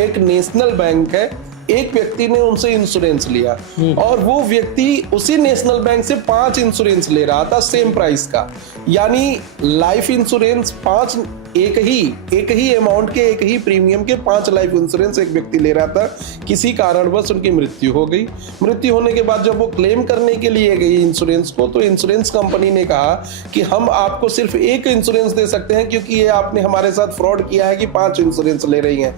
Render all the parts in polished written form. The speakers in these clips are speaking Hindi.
एक नेशनल बैंक है, एक व्यक्ति ने उनसे इंश्योरेंस लिया और वो व्यक्ति उसी नेशनल बैंक से 5 इंश्योरेंस ले रहा था सेम प्राइस का। यानी लाइफ इंश्योरेंस 5 एक ही अमाउंट के, एक ही प्रीमियम के 5 लाइफ इंश्योरेंस एक व्यक्ति ले रहा था। किसी कारणवश उनकी मृत्यु हो गई। मृत्यु होने के बाद जब वो क्लेम करने के लिए गई इंश्योरेंस को, तो इंश्योरेंस कंपनी ने कहा कि हम आपको सिर्फ एक इंश्योरेंस दे सकते हैं क्योंकि ये आपने हमारे साथ फ्रॉड किया है कि 5 इंश्योरेंस ले रही हैं।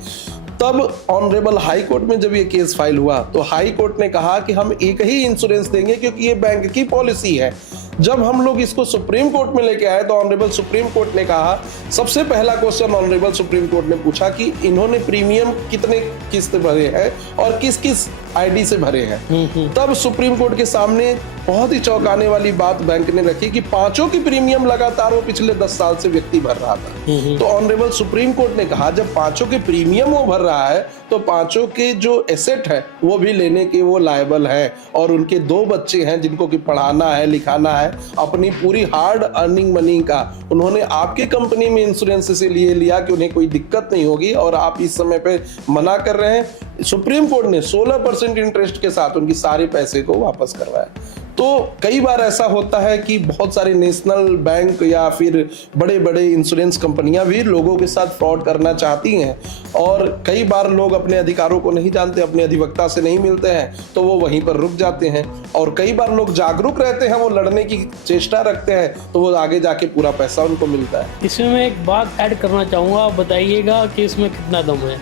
तब ऑनरेबल हाई कोर्ट में जब ये केस फाइल हुआ तो हाई कोर्ट ने कहा कि हम एक ही इंश्योरेंस देंगे क्योंकि ये बैंक की पॉलिसी है। जब हम लोग इसको सुप्रीम कोर्ट में लेके आए तो ऑनरेबल सुप्रीम कोर्ट ने कहा, सबसे पहला क्वेश्चन ऑनरेबल सुप्रीम कोर्ट ने पूछा कि इन्होंने प्रीमियम कितने किस्त भरे हैं और किस किस आईडी से भरे हैं। तब सुप्रीम कोर्ट के सामने बहुत ही चौंकाने वाली बात बैंक ने रखी कि 5 की प्रीमियम लगातार वो पिछले 10 साल से व्यक्ति भर रहा था। तो ऑनरेबल सुप्रीम कोर्ट ने कहा जब 5 के प्रीमियम वो भर रहा है तो 5 के जो एसेट है वो भी लेने के वो लायबल है, और उनके 2 बच्चे हैं जिनको कि पढ़ाना है, लिखाना है। अपनी पूरी हार्ड अर्निंग मनी का उन्होंने आपके कंपनी में इंश्योरेंस इसीलिए लिया कि उन्हें कोई दिक्कत नहीं होगी, और आप इस समय पे मना कर रहे हैं। सुप्रीम कोर्ट ने 16% इंटरेस्ट के साथ उनकी सारे पैसे को वापस करवाया। तो कई बार ऐसा होता है कि बहुत सारे नेशनल बैंक या फिर बड़े बड़े इंश्योरेंस कंपनियां भी लोगों के साथ फ्रॉड करना चाहती हैं, और कई बार लोग अपने अधिकारों को नहीं जानते, अपने अधिवक्ता से नहीं मिलते हैं तो वो वहीं पर रुक जाते हैं। और कई बार लोग जागरूक रहते हैं, वो लड़ने की चेष्टा रखते हैं तो वो आगे जाके पूरा पैसा उनको मिलता है। इसमें मैं एक बात ऐड करना चाहूँगा, आप बताइएगा कि इसमें कितना दम है।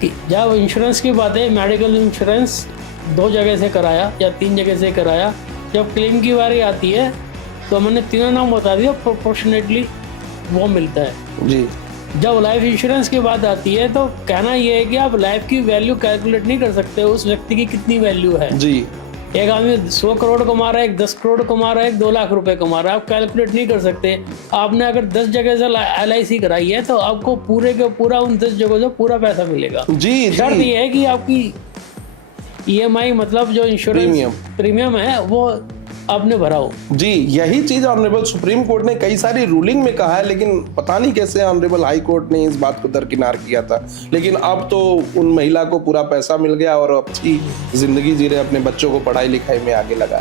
कि जब इंश्योरेंस की बात है, मेडिकल इंश्योरेंस 2 जगह से कराया या 3 जगह से कराया, जब क्लेम की बारी आती है तो मैंने तीनों नाम बता दिया, प्रोपोर्शनेटली वो मिलता है जी। जब लाइफ इंश्योरेंस की बात आती है तो कहना ये है कि आप लाइफ की वैल्यू कैलकुलेट नहीं कर सकते, उस व्यक्ति की कितनी वैल्यू है जी। एक आदमी 100 करोड़ कमा रहा है, एक 10 करोड़ कमा रहा है, एक 2 लाख रुपए कमा रहा है, आप कैलकुलेट नहीं कर सकते। आपने अगर 10 जगह से LIC कराई है तो आपको पूरे के पूरा उन 10 जगह से पूरा पैसा मिलेगा जी। शर्त ये है कि आपकी EMI मतलब जो इंश्योरेंस प्रीमियम है वो आपने भरा हो जी। यही चीज ऑनरेबल सुप्रीम कोर्ट ने कई सारी रूलिंग में कहा है, लेकिन पता नहीं कैसे ऑनरेबल हाई कोर्ट ने इस बात को दरकिनार किया था। लेकिन अब तो उन महिला को पूरा पैसा मिल गया और अच्छी जिंदगी जी रहे, अपने बच्चों को पढ़ाई लिखाई में आगे लगा।